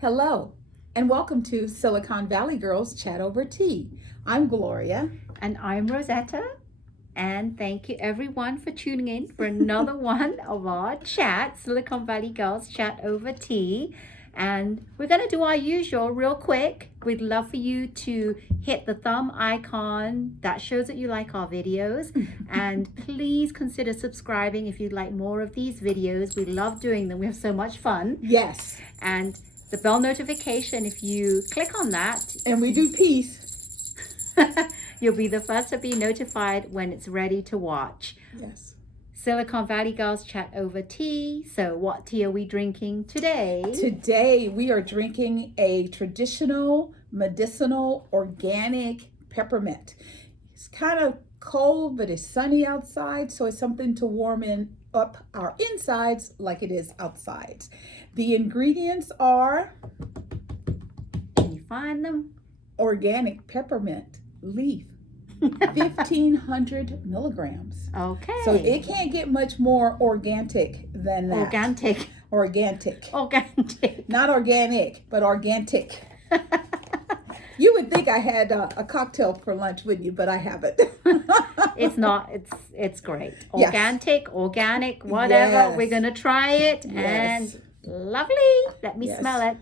Hello, and welcome to Silicon Valley Girls Chat Over Tea. I'm Gloria. And I'm Rosetta. And thank you everyone for tuning in for another one of our chats, Silicon Valley Girls Chat Over Tea. And we're going to do our usual real quick. We'd love for you to hit the thumb icon that shows that you like our videos. And please consider subscribing if you'd like more of these videos. We love doing them. We have so much fun. Yes. And the bell notification, if you click on that. And we do peace. You'll be the first to be notified when it's ready to watch. Yes. Silicon Valley Girls Chat Over Tea. So what tea are we drinking today? Today we are drinking a traditional, medicinal, organic peppermint. It's kind of cold, but it's sunny outside, so it's something to warm up our insides like it is outside. The ingredients are... Can you find them? Organic peppermint leaf. 1,500 milligrams. Okay. So it can't get much more organic than that. Organic. Organic. Organic. Not organic, but organic. You would think I had a cocktail for lunch, wouldn't you? But I haven't. It's not. It's great. Yes. Organic, whatever. Yes. We're gonna try it. Yes. And lovely. Let me Yes. smell it.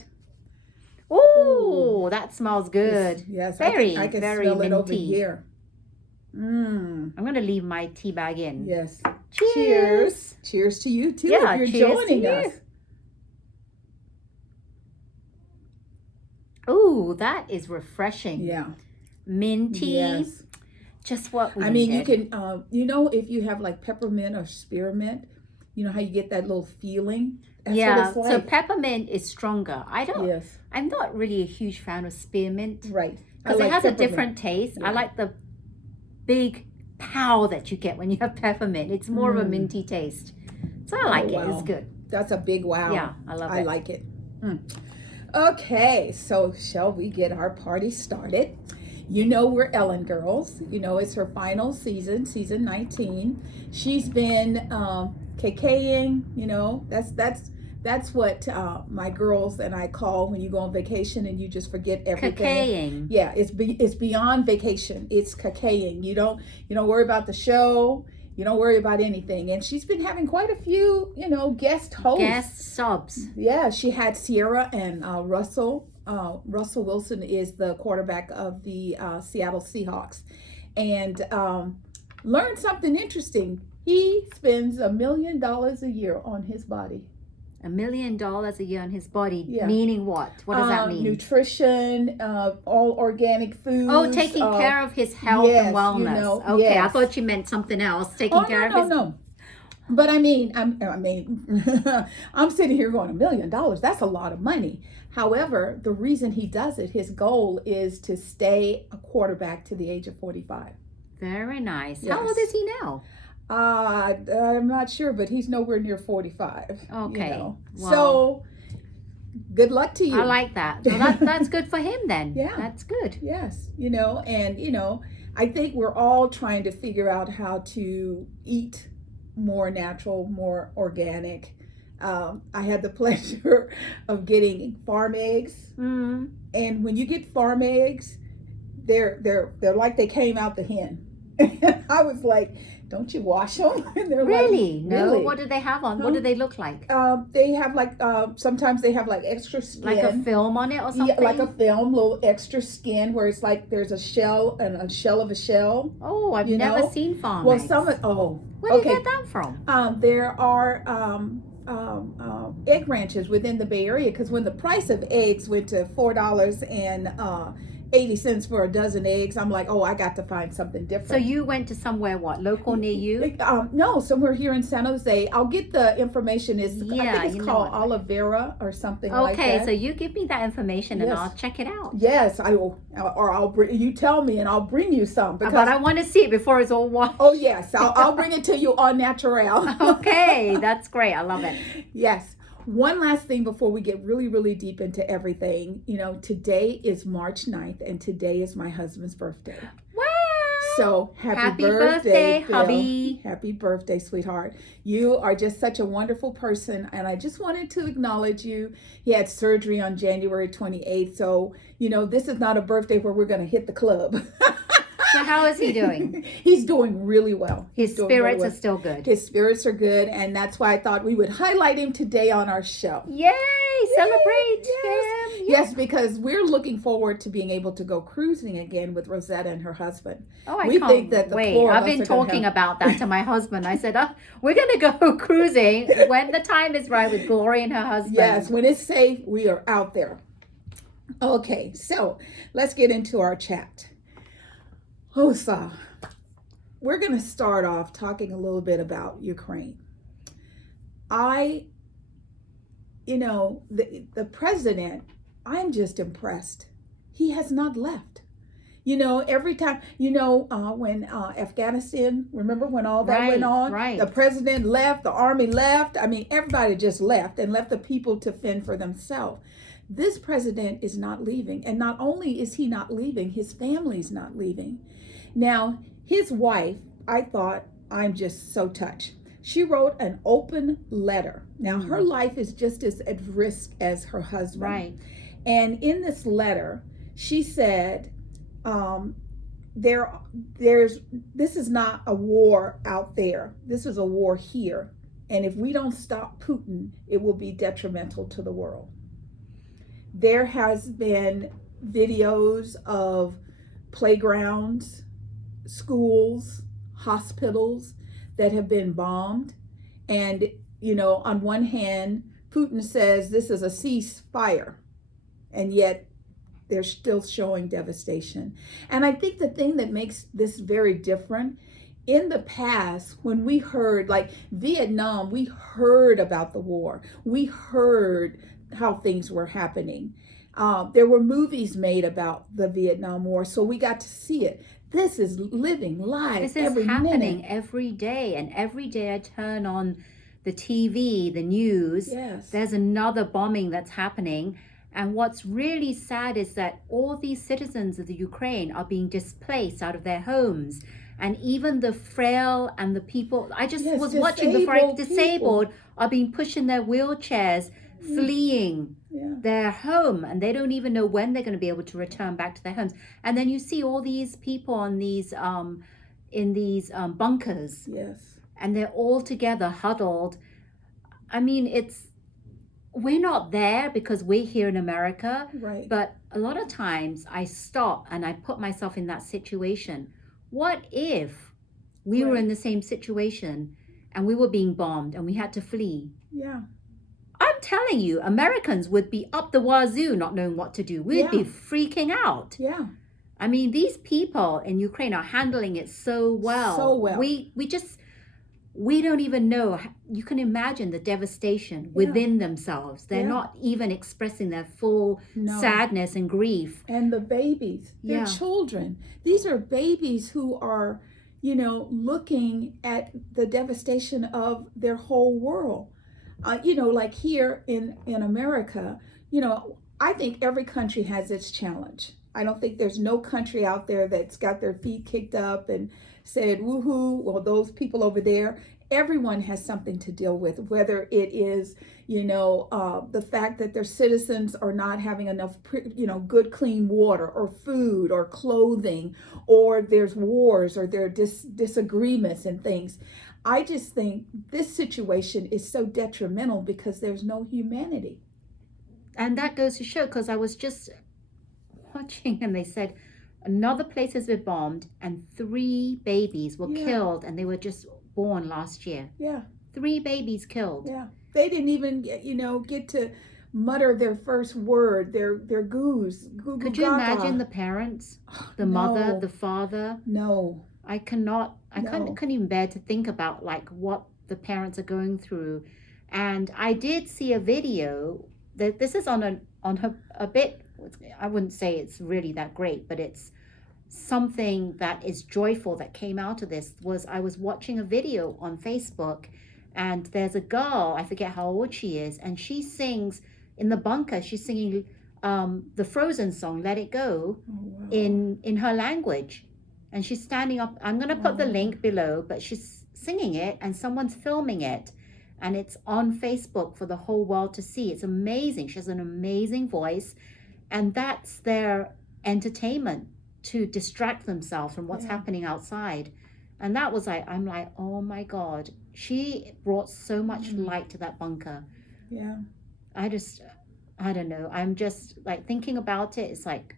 Ooh, that smells good. Yes, Very, I can very smell it over minty. here. I'm gonna leave my tea bag in. Yes. Cheers. Cheers to you too Yeah, if you're cheers to joining you. us. Ooh, that is refreshing. Yeah. Minty. Yes. Just what we I mean, needed. you can, if you have like peppermint or spearmint, you know how you get that little feeling? That's Yeah, what it's like. so peppermint is stronger. Yes, I'm not really a huge fan of spearmint right. I because like it has a peppermint. different taste. Yeah. I like the big pow that you get when you have peppermint. It's more of a minty taste. So I like it. Wow. It's good. That's a big wow. Yeah, I love it. I like it. Okay, so shall we get our party started? You know we're Ellen girls. You know it's her final season, season 19. She's been KKing. You know that's what my girls and I call when you go on vacation and you just forget everything. Kakaying. Yeah, it's beyond vacation. It's KKing. You don't worry about the show. You don't worry about anything. And she's been having quite a few, guest hosts. Guest subs. Yeah, she had Sierra and Russell. Russell Wilson is the quarterback of the Seattle Seahawks. And learned something interesting. He spends $1 million a year on his body. $1 million a year on his body. Yeah. Meaning what? What does that mean? Nutrition, all organic foods. Oh, taking care of his health and wellness. Okay, yes. I thought you meant something else. Taking care of his. No. But I mean, I'm sitting here going, $1 million. That's a lot of money. However, the reason he does it, his goal is to stay a quarterback to the age of 45. Very nice. Yes. How old is he now? I'm not sure, but he's nowhere near 45. Okay. Wow. So, good luck to you. I like that. So that's good for him then. Yeah. That's good. Yes, I think we're all trying to figure out how to eat more natural, more organic. I had the pleasure of getting farm eggs, and when you get farm eggs, they're like they came out the hen. And I was like, "Don't you wash them?" And they're Really? like, No. "Really?" What do they have on? What do they look like? They have sometimes they have like extra skin, Like a film on it or something? yeah, like a film, little extra skin where it's like there's a shell and a shell of a shell. Oh, I've you never know? seen farm Well, eggs. Where do you get that from? There are egg ranches within the Bay Area because when the price of eggs went to $4.80 for a dozen eggs, I'm like, oh, I got to find something different. So you went to somewhere, what, local near you? No, somewhere here in San Jose. I'll get the information. I think it's called what? Olive Vera or something like that. Okay, so you give me that information and Yes. I'll check it out. Yes, I will, or I'll bring. You tell me, and I'll bring you some. But I want to see it before it's all washed. Oh yes, I'll bring it to you on natural. Okay, that's great. I love it. Yes. One last thing before we get really, really deep into everything. Today is March 9th, and today is my husband's birthday. Wow. So Happy birthday, Phil. hubby. Happy birthday, sweetheart. You are just such a wonderful person, and I just wanted to acknowledge you. He had surgery on January 28th, so this is not a birthday where we're going to hit the club. So how is he doing? He's doing really well. His spirits are still good. His spirits are good, and that's why I thought we would highlight him today on our show. Yay! Celebrate him. Yes, because we're looking forward to being able to go cruising again with Rosetta and her husband. Oh, I can't wait. I've been talking about that to my husband. I said, we're going to go cruising when the time is right with Glory and her husband. Yes, when it's safe, we are out there. Okay, so let's get into our chat. Hosa, we're going to start off talking a little bit about Ukraine. The president, I'm just impressed. He has not left. Every time, when Afghanistan, remember when all that went on? Right. The president left, the army left. I mean, everybody just left and left the people to fend for themselves. This president is not leaving. And not only is he not leaving, his family's not leaving. Now, his wife, I thought, I'm just so touched. She wrote an open letter. Now, her life is just as at risk as her husband. Right. And in this letter, she said, this is not a war out there. This is a war here. And if we don't stop Putin, it will be detrimental to the world. There has been videos of playgrounds, schools, hospitals that have been bombed. And, on one hand, Putin says this is a ceasefire, and yet they're still showing devastation. And I think the thing that makes this very different, in the past, when we heard, like Vietnam, we heard about the war. We heard how things were happening. There were movies made about the Vietnam War, so we got to see it. This is living live. This is happening every day. And every day I turn on the TV, the news. Yes. There's another bombing that's happening. And what's really sad is that all these citizens of the Ukraine are being displaced out of their homes. And even the frail and the people, I just was watching before, disabled are being pushed in their wheelchairs, fleeing their home, and they don't even know when they're going to be able to return back to their homes. And then you see all these people on these in these bunkers, and they're all together huddled. I mean, we're not there because we're here in America, right? But a lot of times I stop and I put myself in that situation. What if we were in the same situation and we were being bombed and we had to flee? Yeah. I'm telling you, Americans would be up the wazoo not knowing what to do. We'd be freaking out. Yeah. I mean, these people in Ukraine are handling it so well. So well. We don't even know. You can imagine the devastation within themselves. They're not even expressing their full sadness and grief. And the babies, their children. These are babies who are, looking at the devastation of their whole world. Like here in America, I think every country has its challenge. I don't think there's no country out there that's got their feet kicked up and said, woohoo, well, those people over there. Everyone has something to deal with, whether it is, the fact that their citizens are not having enough, good, clean water or food or clothing, or there's wars or there are disagreements and things. I just think this situation is so detrimental because there's no humanity. And that goes to show, because I was just watching and they said another place has been bombed and 3 babies were killed, and they were just born last year. Yeah. 3 babies killed. Yeah. They didn't even get to mutter their first word, their goos. Could you imagine the parents, the mother, the father? No. I couldn't even bear to think about like what the parents are going through. And I did see a video that this is on a bit, I wouldn't say it's really that great, but it's something that is joyful that came out of this. I was watching a video on Facebook, and there's a girl, I forget how old she is, and she sings in the bunker, she's singing the Frozen song, Let It Go, in her language. and she's standing up. I'm going to put the link below, but she's singing it and someone's filming it, and it's on Facebook for the whole world to see. It's amazing. She has an amazing voice, and that's their entertainment to distract themselves from what's happening outside. And that was like, I'm like, oh my God, she brought so much light to that bunker. Yeah. I don't know. I'm just like thinking about it. It's like,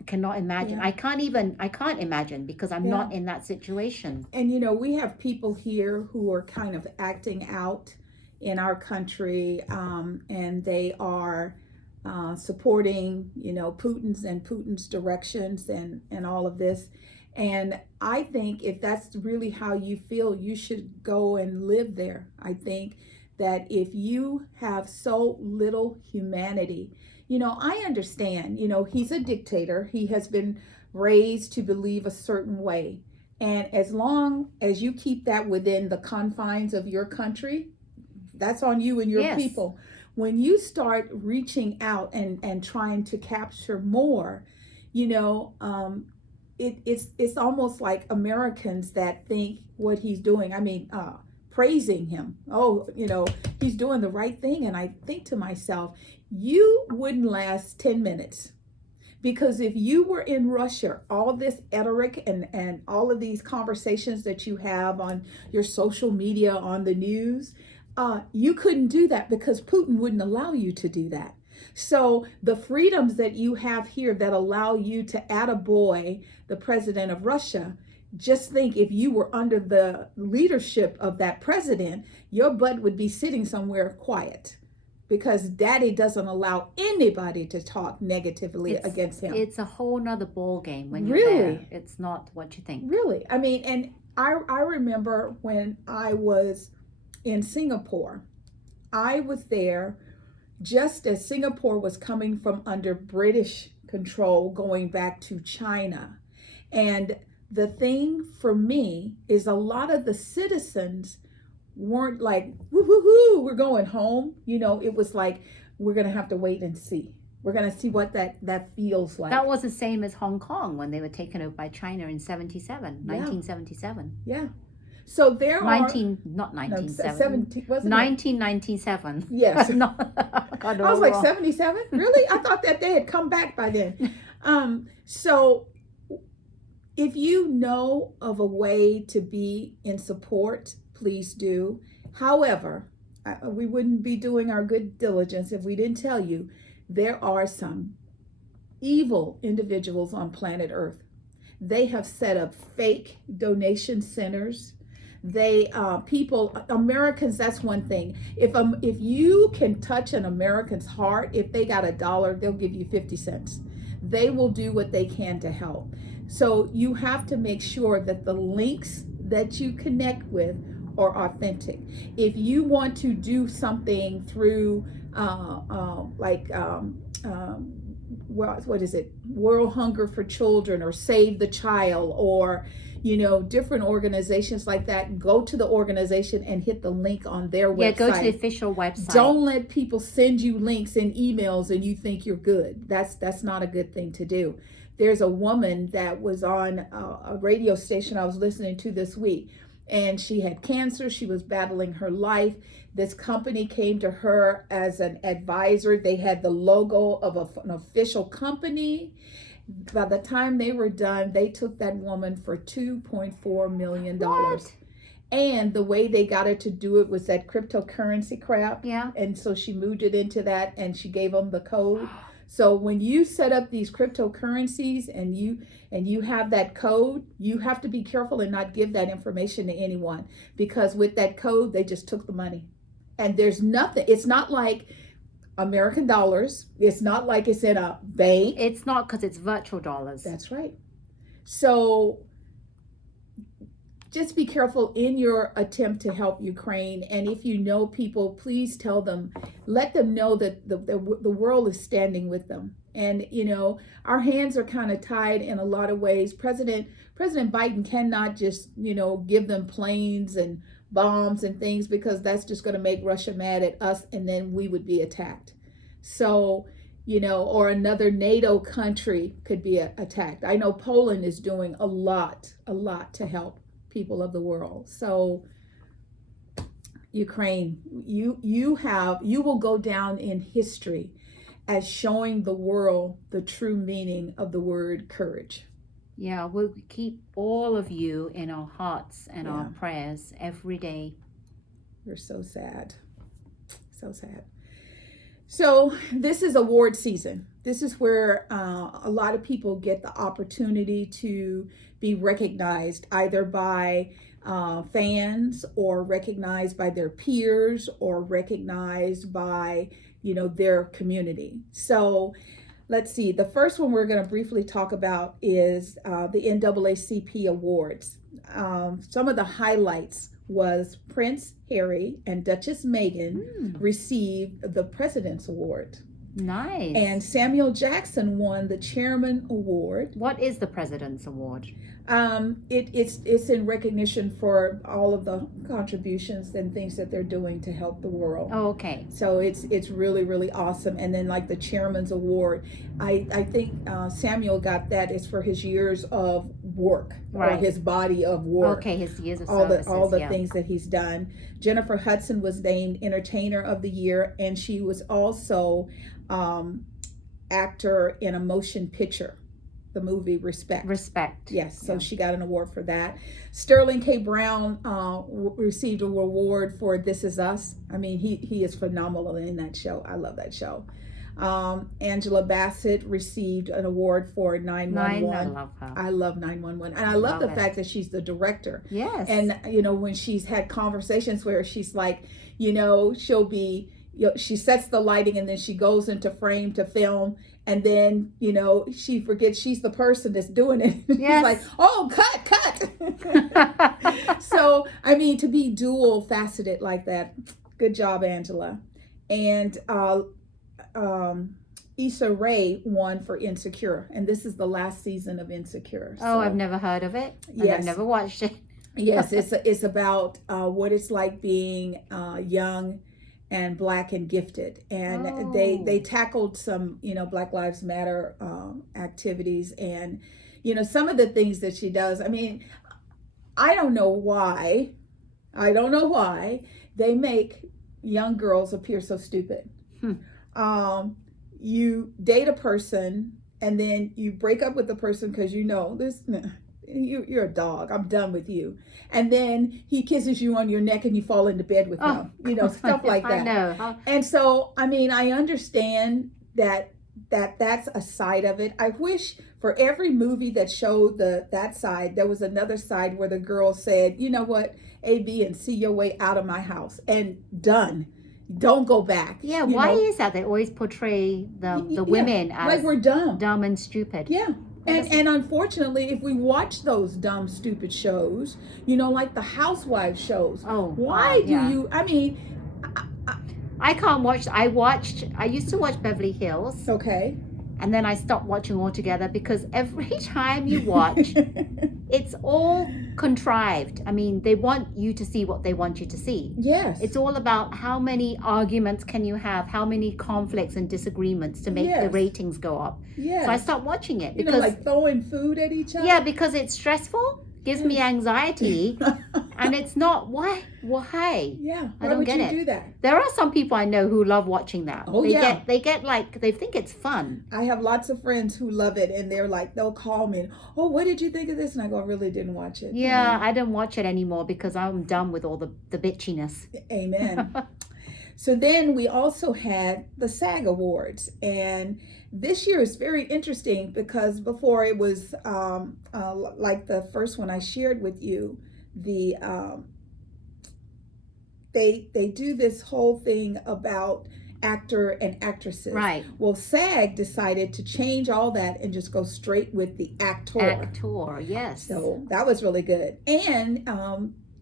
I cannot imagine. I can't imagine because I'm not in that situation. And, we have people here who are kind of acting out in our country, and they are supporting, Putin's directions and all of this. And I think if that's really how you feel, you should go and live there. I think that if you have so little humanity, I understand, he's a dictator. He has been raised to believe a certain way. And as long as you keep that within the confines of your country, that's on you and your people. When you start reaching out and trying to capture more, it's almost like Americans that think what he's doing. I mean, praising him. Oh, he's doing the right thing. And I think to myself, you wouldn't last 10 minutes. Because if you were in Russia, all this rhetoric and all of these conversations that you have on your social media, on the news, you couldn't do that because Putin wouldn't allow you to do that. So the freedoms that you have here that allow you to attaboy the president of Russia, just think if you were under the leadership of that president, your butt would be sitting somewhere quiet because daddy doesn't allow anybody to talk negatively against him. It's a whole nother ball game when you're there. It's not what you think. Really. I mean, and I remember when I was in Singapore, I was there just as Singapore was coming from under British control, going back to China. And the thing for me is a lot of the citizens weren't like, woo-hoo-hoo, we're going home. It was like, we're going to have to wait and see. We're going to see what that feels like. That was the same as Hong Kong when they were taken over by China in 1977. Yeah. So there not 1970. 1997. Yes. I was like 77? Really? I thought that they had come back by then. So if you know of a way to be in support, please do. However, we wouldn't be doing our good diligence if we didn't tell you there are some evil individuals on planet Earth. They have set up fake donation centers. Americans, that's one thing. If you can touch an American's heart, if they got $1, they'll give you 50 cents. They will do what they can to help. So you have to make sure that the links that you connect with are authentic. If you want to do something through what is it? World Hunger for Children or Save the Child or different organizations like that, go to the organization and hit the link on their website. Yeah, go to the official website. Don't let people send you links and emails and you think you're good. That's not a good thing to do. There's a woman that was on a radio station I was listening to this week, and she had cancer. She was battling her life. This company came to her as an advisor. They had the logo of an official company. By the time they were done, they took that woman for $2.4 million. What? And the way they got her to do it was that cryptocurrency crap. Yeah. And so she moved it into that, and she gave them the code. So when you set up these cryptocurrencies and you have that code, you have to be careful and not give that information to anyone, because with that code, they just took the money. And there's nothing. It's not like American dollars. It's not like it's in a bank. It's not, because it's virtual dollars. That's right. So just be careful in your attempt to help Ukraine. And if you know people, please tell them, let them know that the world is standing with them. And, our hands are kind of tied in a lot of ways. President Biden cannot just, give them planes and bombs and things, because that's just going to make Russia mad at us, and then we would be attacked. So, or another NATO country could be attacked. I know Poland is doing a lot to help people of the world. So Ukraine, you will go down in history as showing the world the true meaning of the word courage. Yeah, we'll keep all of you in our hearts and our Yeah. prayers every day. We're so sad. So sad. So this is award season. This is where a lot of people get the opportunity to be recognized either by fans or recognized by their peers or recognized by, their community. So let's see. The first one we're going to briefly talk about is the NAACP Awards. Some of the highlights was Prince Harry and Duchess Meghan received the President's Award. Nice. And Samuel Jackson won the Chairman Award. What is the President's Award? It's in recognition for all of the contributions and things that they're doing to help the world. Oh, okay. So it's really, really awesome. And then like the Chairman's Award, I think Samuel got that is for his years of work, Right. or his body of work. Okay, his years of all services. the things that he's done. Jennifer Hudson was named Entertainer of the Year, and she was also actor in a motion picture, the movie Respect. Respect. Yes, so Yeah. she got an award for that. Sterling K. Brown received an award for This Is Us. I mean, he is phenomenal in that show. I love that show. Angela Bassett received an award for 911. I love her. I love 911. And I love the it. fact that she's the director. Yes. And, when she's had conversations where she's like, she'll be, she sets the lighting and then she goes into frame to film. And then, she forgets she's the person that's doing it. Yes. She's like, oh, cut. So, I mean, to be dual faceted like that, good job, Angela. And Issa Rae won for Insecure. And this is the last season of Insecure. Oh, So, I've never heard of it. And Yes. I've never watched it. yes, it's about what it's like being young and Black and gifted. And Oh. they tackled some, Black Lives Matter activities and, some of the things that she does. I mean, I don't know why they make young girls appear so stupid. You date a person and then you break up with the person because you're a dog. I'm done with you. And then he kisses you on your neck and you fall into bed with him. Stuff like that. I know. And so, I mean, I understand that's a side of it. I wish for every movie that showed that side, there was another side where the girl said, you know what, A, B, and see your way out of my house and done. Don't go back. Yeah, why is that? They always portray the women as like we're dumb. dumb and stupid. Yeah. And unfortunately, if we watch those dumb, stupid shows, like the housewives shows, why do you, I mean, I can't watch. I used to watch Beverly Hills, okay. and then I stopped watching altogether because every time you watch, it's all contrived. I mean, they want you to see what they want you to see. Yes. It's all about how many arguments can you have, how many conflicts and disagreements to make the Yes. ratings go up. Yes. So I stopped watching it because like throwing food at each other. yeah, because it's stressful, gives me anxiety, and it's not why. Yeah. I Why don't would get you it. do that? There are some people I know who love watching that. Oh, They get like they think it's fun. I have lots of friends who love it, and they're like, they'll call me, and, oh, what did you think of this? And I go, I really didn't watch it. Yeah, I don't watch it anymore because I'm done with all the bitchiness. Amen. So then we also had the Sag Awards, and this year is very interesting because before it was like the first one I shared with you, the they do this whole thing about actor and actresses. Right. Well, SAG decided to change all that and just go straight with the actor. Actor, yes. So that was really good. And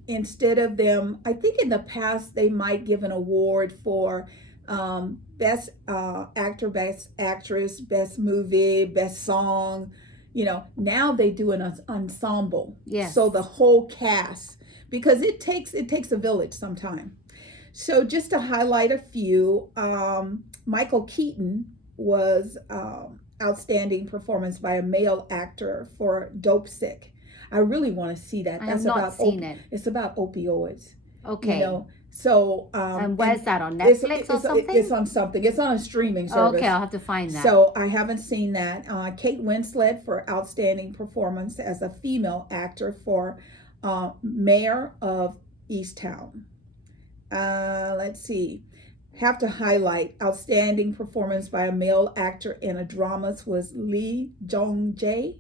instead of them, I think in the past they might give an award for best actor, best actress, best movie, best song. Now they do an ensemble. Yes. So the whole cast, because it takes a village sometime. So just to highlight a few, Michael Keaton was outstanding performance by a male actor for Dope Sick. I really want to see that. I have not seen it. It's about opioids. Okay. You know, so and where's that, on Netflix or something? It's on something. It's on a streaming service. Okay, I'll have to find that. So I haven't seen that. Kate Winslet for outstanding performance as a female actor for Mayor of Easttown. Let's see. Have to highlight outstanding performance by a male actor in a dramas was Lee Jong-jae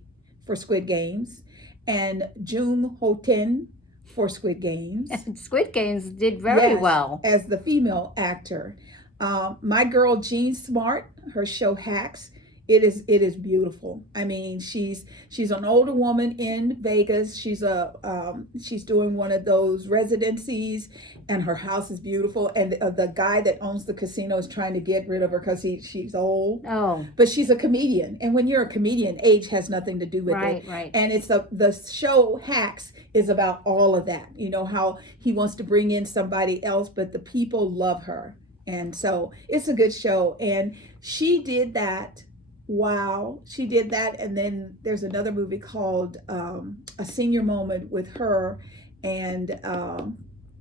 for Squid Games and Jung Ho-tin for Squid Games. Squid Games did very well as the female actor. My girl Jean Smart, her show Hacks, it is beautiful. I mean, she's an older woman in Vegas. She's doing one of those residencies, and her house is beautiful. And the guy that owns the casino is trying to get rid of her because she's old. Oh, but she's a comedian, and when you're a comedian, age has nothing to do with it. Right. And it's the show Hacks is about all of that. You know, how he wants to bring in somebody else, but the people love her, and so it's a good show. And she did that. Wow, she did that. And then there's another movie called A Senior Moment with her and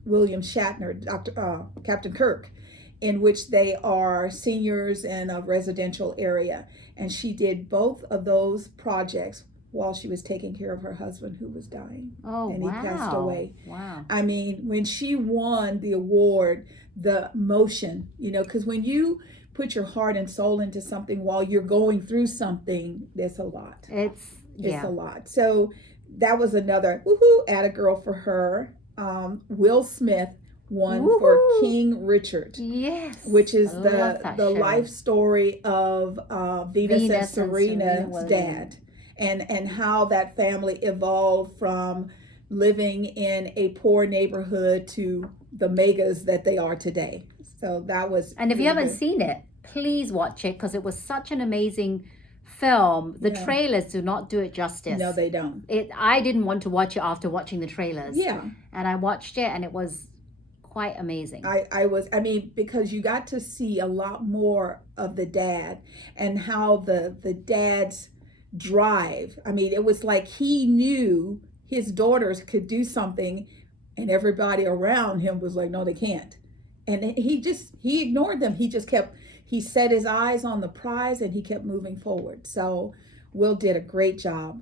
William Shatner, Captain Kirk, in which they are seniors in a residential area. And she did both of those projects while she was taking care of her husband who was dying. Oh, and wow. he passed away. Wow. I mean, when she won the award, the emotion, you know, because when you put your heart and soul into something while you're going through something, there's a lot. It's a lot. So that was another atta girl for her. Will Smith won for King Richard. Yes. Which is the life story of Venus and Serena's dad, and how that family evolved from living in a poor neighborhood to the megas that they are today. So that was. And if you haven't seen it, please watch it, because it was such an amazing film. The trailers do not do it justice. No, they don't. I didn't want to watch it after watching the trailers. Yeah. And I watched it, and it was quite amazing. I mean, because you got to see a lot more of the dad and how the dad's drive. I mean, it was like he knew his daughters could do something, and everybody around him was like, no, they can't. And he ignored them. He set his eyes on the prize, and he kept moving forward. So Will did a great job.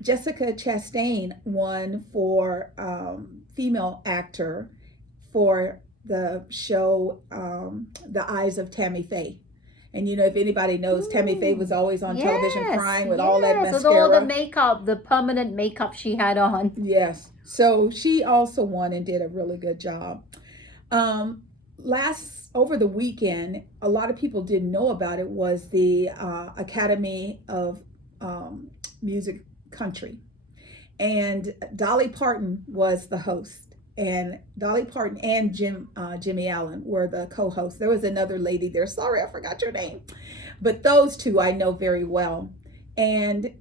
Jessica Chastain won for female actor for the show The Eyes of Tammy Faye. And you know, if anybody knows, Tammy Faye was always on television crying with all that mascara. With all the makeup, the permanent makeup she had on. Yes. So she also won and did a really good job. Over the weekend, a lot of people didn't know about it, was the Academy of Music Country. And Dolly Parton was the host. And Dolly Parton and Jimmy Allen were the co-hosts. There was another lady there. Sorry, I forgot your name. But those two I know very well. And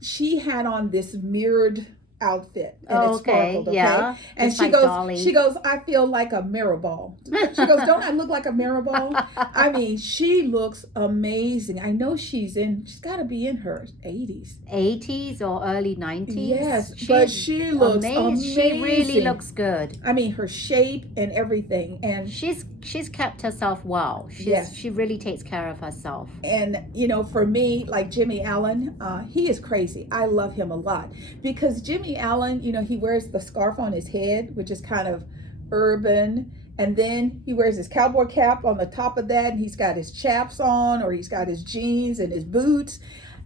she had on this mirrored outfit, and it sparkled, okay? And she goes, I feel like a mirror ball. She goes, don't I look like a mirror ball? I mean, she looks amazing. I know she's got to be in her 80s or early 90s. Yes, but she looks amazing. She really looks good. I mean, her shape and everything, and she's kept herself well. She really takes care of herself. And you know, for me, like Jimmy Allen, he is crazy. I love him a lot because Jimmy Allen, you know, he wears the scarf on his head, which is kind of urban, and then he wears his cowboy cap on the top of that, and he's got his chaps on, or he's got his jeans and his boots,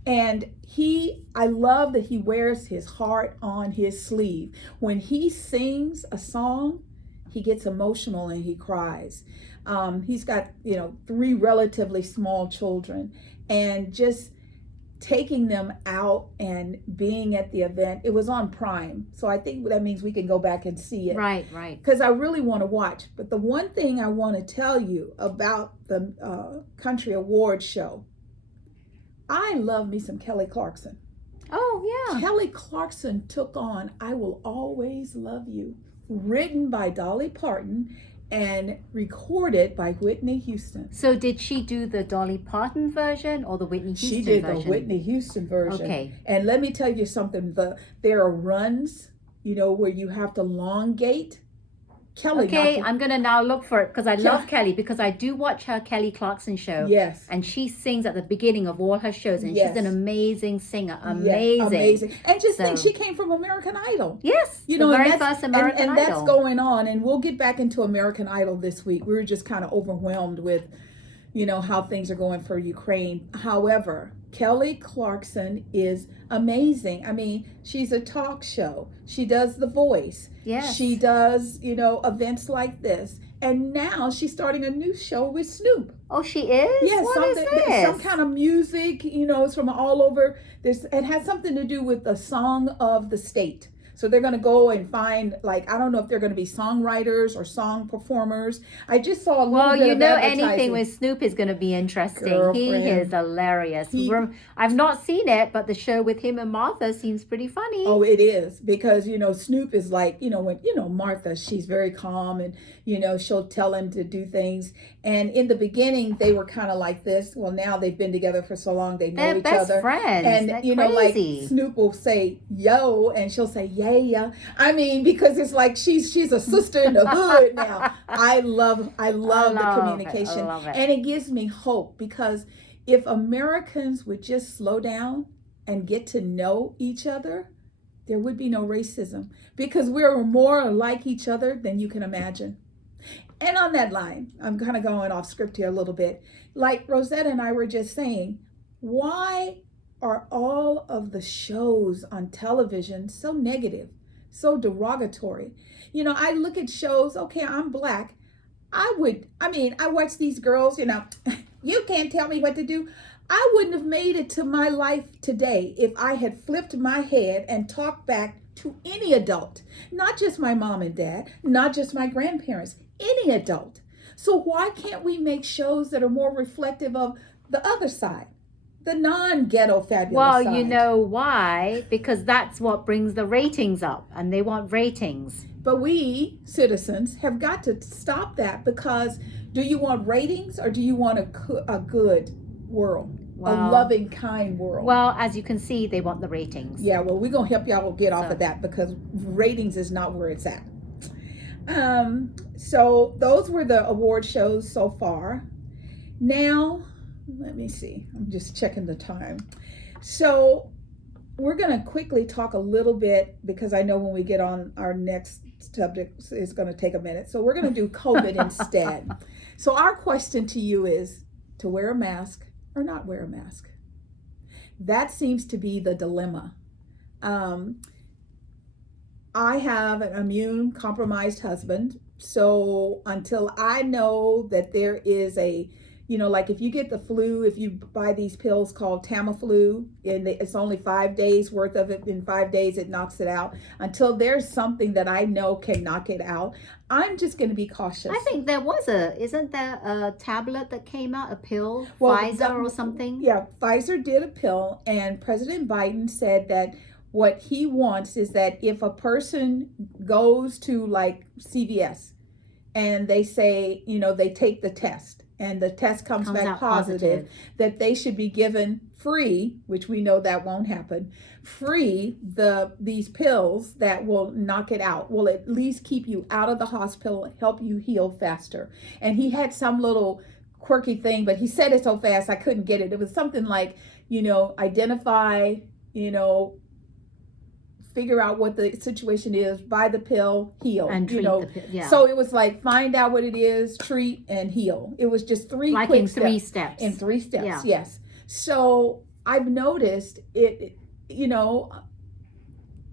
and I love that he wears his heart on his sleeve. When he sings a song, he gets emotional and he cries. He's got, you know, 3 relatively small children, and just taking them out and being at the event. It was on Prime, so I think that means we can go back and see it. Right. Because I really want to watch. But the one thing I want to tell you about the Country Awards show, I love me some Kelly Clarkson. Oh, yeah. Kelly Clarkson took on I Will Always Love You, written by Dolly Parton and recorded by Whitney Houston. So did she do the Dolly Parton version or the Whitney Houston She did version? the Whitney Houston version. Okay. And let me tell you something, there are runs, where you have to elongate. Kelly. Okay, I'm going to now look for it because I love Kelly, because I do watch her Kelly Clarkson show. Yes. And she sings at the beginning of all her shows, and she's an amazing singer. Amazing. Yeah, amazing. And just think, she came from American Idol. Yes. The very first American Idol. And that's going on. And we'll get back into American Idol this week. We were just kind of overwhelmed with, how things are going for Ukraine. However, Kelly Clarkson is amazing. I mean, she's a talk show. She does The Voice. Yes. She does, events like this. And now she's starting a new show with Snoop. Oh, she is? Yes, What is this? Some kind of music, it's from all over. It has something to do with the song of the state. So they're going to go and find, I don't know if they're going to be songwriters or song performers. I just saw a little bit of advertising. Anything with Snoop is going to be interesting. Girlfriend. He is hilarious. I've not seen it, but the show with him and Martha seems pretty funny. Oh, it is. Because, Snoop is like, when, Martha, she's very calm and, she'll tell him to do things. And in the beginning, they were kind of like this. Well, now they've been together for so long, they know each other. They're best friends. And, They're crazy. like Snoop will say, yo, and she'll say, yeah. I mean, because it's like she's a sister in the hood now. I love the communication. I love it. And it gives me hope, because if Americans would just slow down and get to know each other, there would be no racism, because we're more like each other than you can imagine. And on that line, I'm kind of going off script here a little bit. Like Rosetta and I were just saying, why are all of the shows on television so negative, so derogatory? I look at shows, okay, I'm Black. I watch these girls, you can't tell me what to do. I wouldn't have made it to my life today if I had flipped my head and talked back to any adult, not just my mom and dad, not just my grandparents, any adult. So why can't we make shows that are more reflective of the other side, the non-ghetto fabulous side? Well, you know why? Because that's what brings the ratings up, and they want ratings. But we, citizens, have got to stop that, because do you want ratings, or do you want a good world? A loving, kind world? Well, as you can see, they want the ratings. Yeah, well, we're going to help y'all get off of that, because ratings is not where it's at. So those were the award shows so far. Now, let me see. I'm just checking the time. So we're going to quickly talk a little bit, because I know when we get on our next subject, it's going to take a minute. So we're going to do COVID instead. So our question to you is to wear a mask or not wear a mask. That seems to be the dilemma. I have an immune compromised husband. So until I know that there is like if you get the flu, if you buy these pills called Tamiflu, and it's only 5 days worth of it, in 5 days it knocks it out. Until there's something that I know can knock it out, I'm just going to be cautious. I think isn't there a tablet that came out, a pill, Pfizer or something? Yeah, Pfizer did a pill, and President Biden said that what he wants is that if a person goes to like CVS and they say, they take the test, and the test comes back positive, that they should be given free, which we know that won't happen, free these pills that will knock it out, will at least keep you out of the hospital, help you heal faster. And he had some little quirky thing, but he said it so fast I couldn't get it. It was something like, identify, figure out what the situation is, buy the pill, heal. And treat the pill, yeah. So it was like, find out what it is, treat, and heal. It was just three quick steps. In 3 steps, yeah. Yes. So I've noticed it,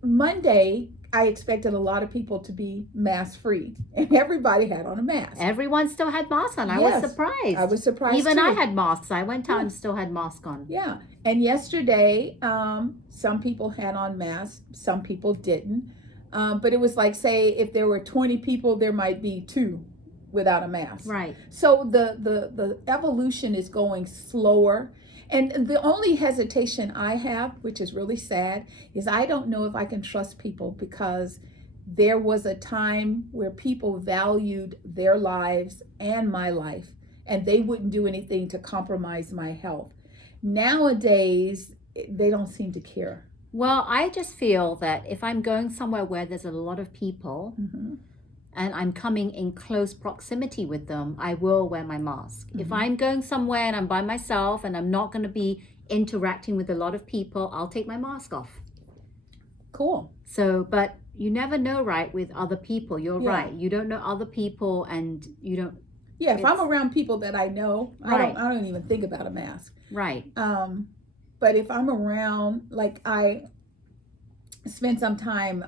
Monday, I expected a lot of people to be mask free, and everybody had on a mask. Everyone still had masks on. I was surprised. I was surprised Even too. I had masks. I went out and still had masks on. Yeah. And yesterday, some people had on masks, some people didn't. But it was like, say, if there were 20 people, there might be 2 without a mask. Right. So the evolution is going slower. And the only hesitation I have, which is really sad, is I don't know if I can trust people, because there was a time where people valued their lives and my life, and they wouldn't do anything to compromise my health. Nowadays, they don't seem to care. Well, I just feel that if I'm going somewhere where there's a lot of people and I'm coming in close proximity with them, I will wear my mask. If I'm going somewhere and I'm by myself and I'm not going to be interacting with a lot of people, I'll take my mask off. Cool. So, but you never know, right, with other people. You're right. You don't know other people, and you don't. Yeah, if I'm around people that I know, I don't even think about a mask. Right. But if I'm around, like I spent some time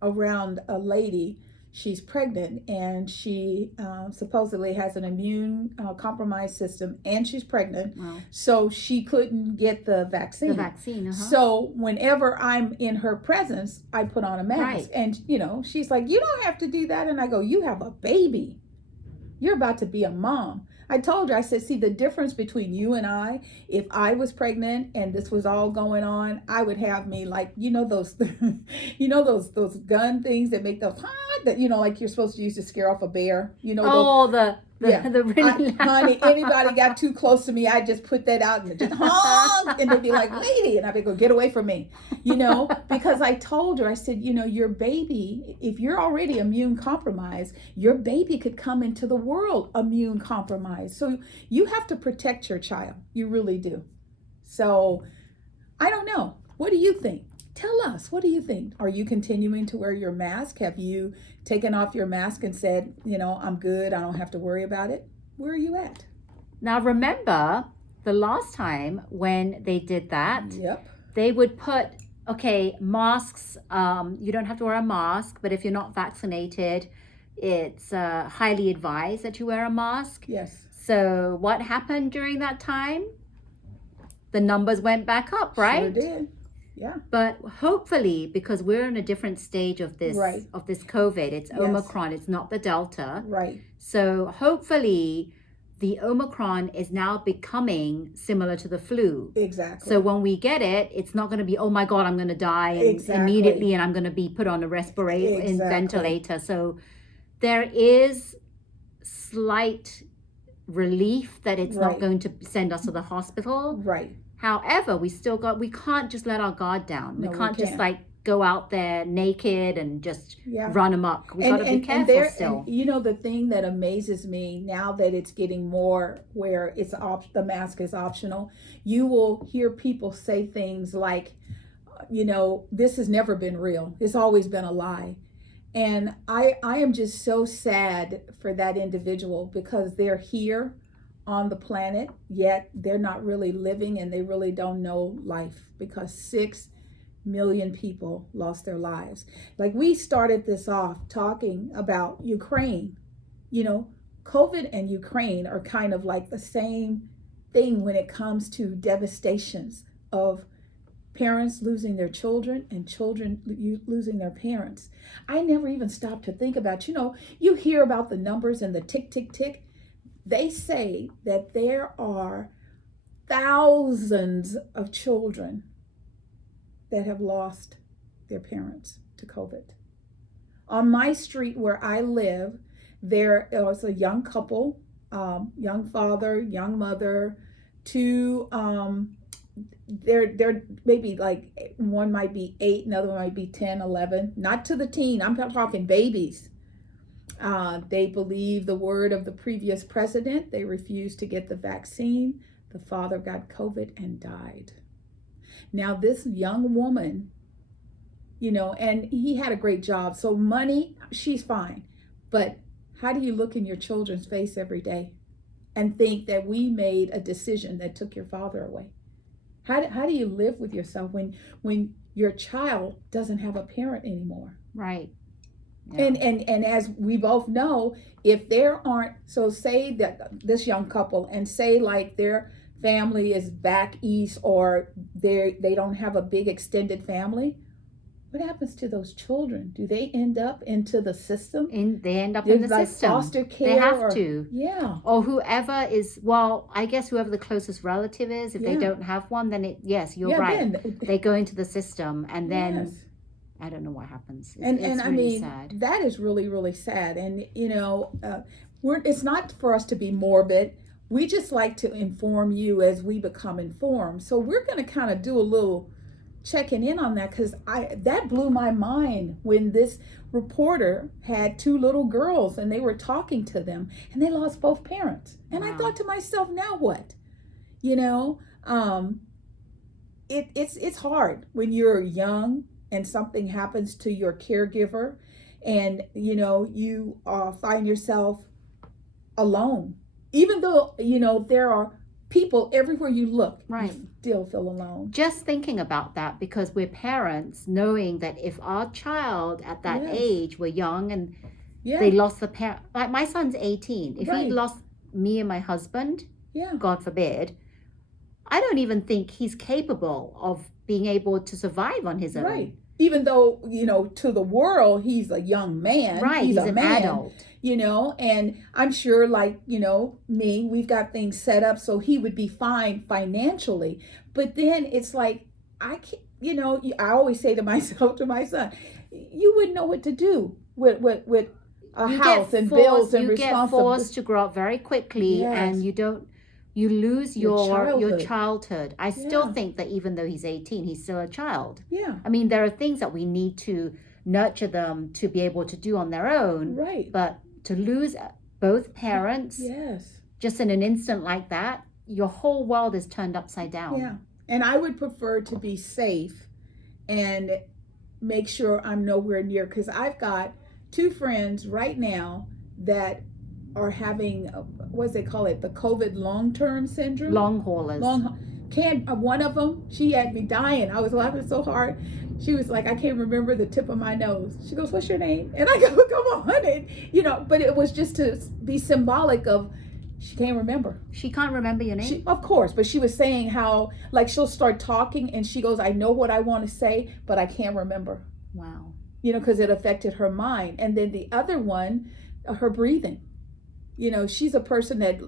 around a lady, she's pregnant, and she supposedly has an immune compromised system, and she's pregnant. Wow. So she couldn't get the vaccine. The vaccine, So whenever I'm in her presence, I put on a mask. Right. And, you know, she's like, you don't have to do that. And I go, you have a baby. You're about to be a mom. I told her, I said, see, the difference between you and I, if I was pregnant and this was all going on, I would have me like, you know, those gun things that make those, that, you know, like you're supposed to use to scare off a bear, you know. The really honey, anybody got too close to me, I just put that out and just honk, and they'd be like, lady, and I'd be go, get away from me, you know, because I told her, I said, you know, your baby, if you're already immune compromised, your baby could come into the world immune compromised. So you have to protect your child. You really do. So I don't know. What do you think? Tell us, what do you think? Are you continuing to wear your mask? Have you taken off your mask and said, you know, I'm good, I don't have to worry about it? Where are you at? Now, remember the last time when they did that, they would put, masks, you don't have to wear a mask, but if you're not vaccinated, it's highly advised that you wear a mask. Yes. So what happened during that time? The numbers went back up, right? Sure did. Yeah. But hopefully, because we're in a different stage of this of this COVID, it's Omicron, it's not the Delta. Right. So hopefully the Omicron is now becoming similar to the flu. Exactly. So when we get it, it's not going to be, oh my God, I'm going to die immediately and I'm going to be put on a respirator and ventilator. So there is slight relief that it's not going to send us to the hospital. Right. However, we can't just let our guard down. We can't just like go out there naked and just run amok. We got to be careful still. And, you know, the thing that amazes me now that it's getting more where it's the mask is optional, you will hear people say things like, you know, this has never been real. It's always been a lie. And I am just so sad for that individual because they're here on the planet, yet they're not really living and they really don't know life because 6 million people lost their lives. Like we started this off talking about Ukraine. You know, COVID and Ukraine are kind of like the same thing when it comes to devastations of parents losing their children and children losing their parents. I never even stopped to think about, you know, you hear about the numbers and the tick, tick, tick. They say that there are thousands of children that have lost their parents to COVID. On my street where I live, there was a young couple, young father, young mother, two, they're maybe like one might be 8, another one might be 10, 11, not to the teen, I'm talking babies. They believe the word of the previous president. They refused to get the vaccine. The father got COVID and died. Now this young woman, you know, and he had a great job. So money, she's fine. But how do you look in your children's face every day and think that we made a decision that took your father away? How do you live with yourself when your child doesn't have a parent anymore? Right. Yeah. And as we both know, if there aren't, so say that this young couple and say like their family is back east or they don't have a big extended family, what happens to those children? Do they end up into the system? They end up in the like system. Foster care. They have to. Yeah. Or whoever is, well, I guess whoever the closest relative is, if they don't have one, then you're right. They go into the system and then I don't know what happens. And It's I really mean, sad. that is really, really sad. And, it's not for us to be morbid. We just like to inform you as we become informed. So we're going to kind of do a little checking in on that, because that blew my mind when this reporter had two little girls and they were talking to them and they lost both parents. And I thought to myself, now what? It's hard when you're young and something happens to your caregiver, and you find yourself alone, even though there are people everywhere you look. Right. You still feel alone. Just thinking about that, because we're parents, knowing that if our child at that Yes. age were young and Yeah. they lost the parent, like my son's 18, if Right. he lost me and my husband, Yeah. God forbid, I don't even think he's capable of being able to survive on his own. Right. Even though, to the world, he's a young man. Right, he's an man, adult. And I'm sure, like, me, we've got things set up so he would be fine financially. But then it's like, I can't, I always say to myself, to my son, you wouldn't know what to do with a house and bills and responsibilities. You get forced to grow up very quickly, Yes. and you lose your childhood. childhood. I still Yeah. think that even though he's 18, he's still a child. Yeah. I mean, there are things that we need to nurture them to be able to do on their own. Right. But to lose both parents Yes. just in an instant like that, your whole world is turned upside down. Yeah. And I would prefer to be safe and make sure I'm nowhere near, because I've got two friends right now that are having, what's they call it, the COVID long-term syndrome. Long haulers. One of them, she had me dying. I was laughing so hard. She was like, I can't remember the tip of my nose. She goes, what's your name? And I go, come on. And, but it was just to be symbolic of, she can't remember. She can't remember your name? Of course, but she was saying how, like, she'll start talking and she goes, I know what I want to say, but I can't remember. Wow. Because it affected her mind. And then the other one, her breathing. She's a person that,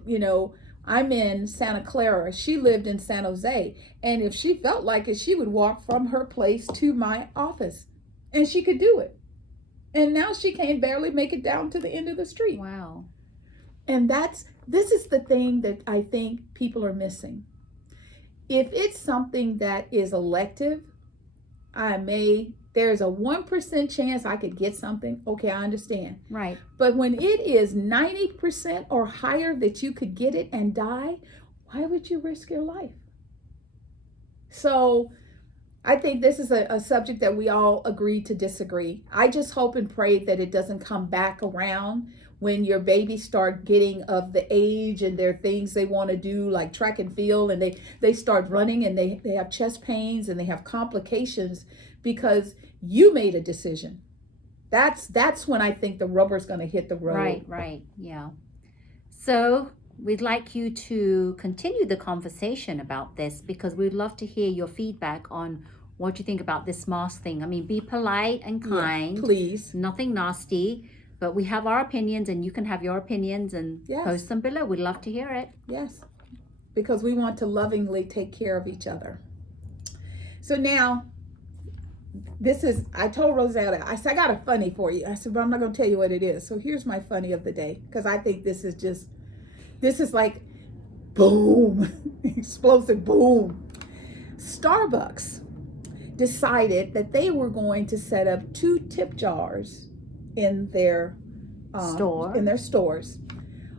I'm in Santa Clara. She lived in San Jose. And if she felt like it, she would walk from her place to my office. And she could do it. And now she can barely make it down to the end of the street. Wow. And this is the thing that I think people are missing. If it's something that is elective, there's a 1% chance I could get something. Okay, I understand. Right. But when it is 90% or higher that you could get it and die, why would you risk your life? So I think this is a subject that we all agree to disagree. I just hope and pray that it doesn't come back around when your babies start getting of the age and there are things they want to do, like track and field, and they start running and they have chest pains and they have complications because you made a decision. That's when I think the rubber's going to hit the road. Right, yeah. So we'd like you to continue the conversation about this, because we'd love to hear your feedback on what you think about this mask thing. I mean, be polite and kind. Yeah, please. Nothing nasty. But we have our opinions, and you can have your opinions and post them below. We'd love to hear it. Yes, because we want to lovingly take care of each other. So now, I told Rosetta, I said, I got a funny for you. I said, but I'm not going to tell you what it is. So here's my funny of the day, because I think this is like, boom, explosive boom. Starbucks decided that they were going to set up 2 tip jars in their stores.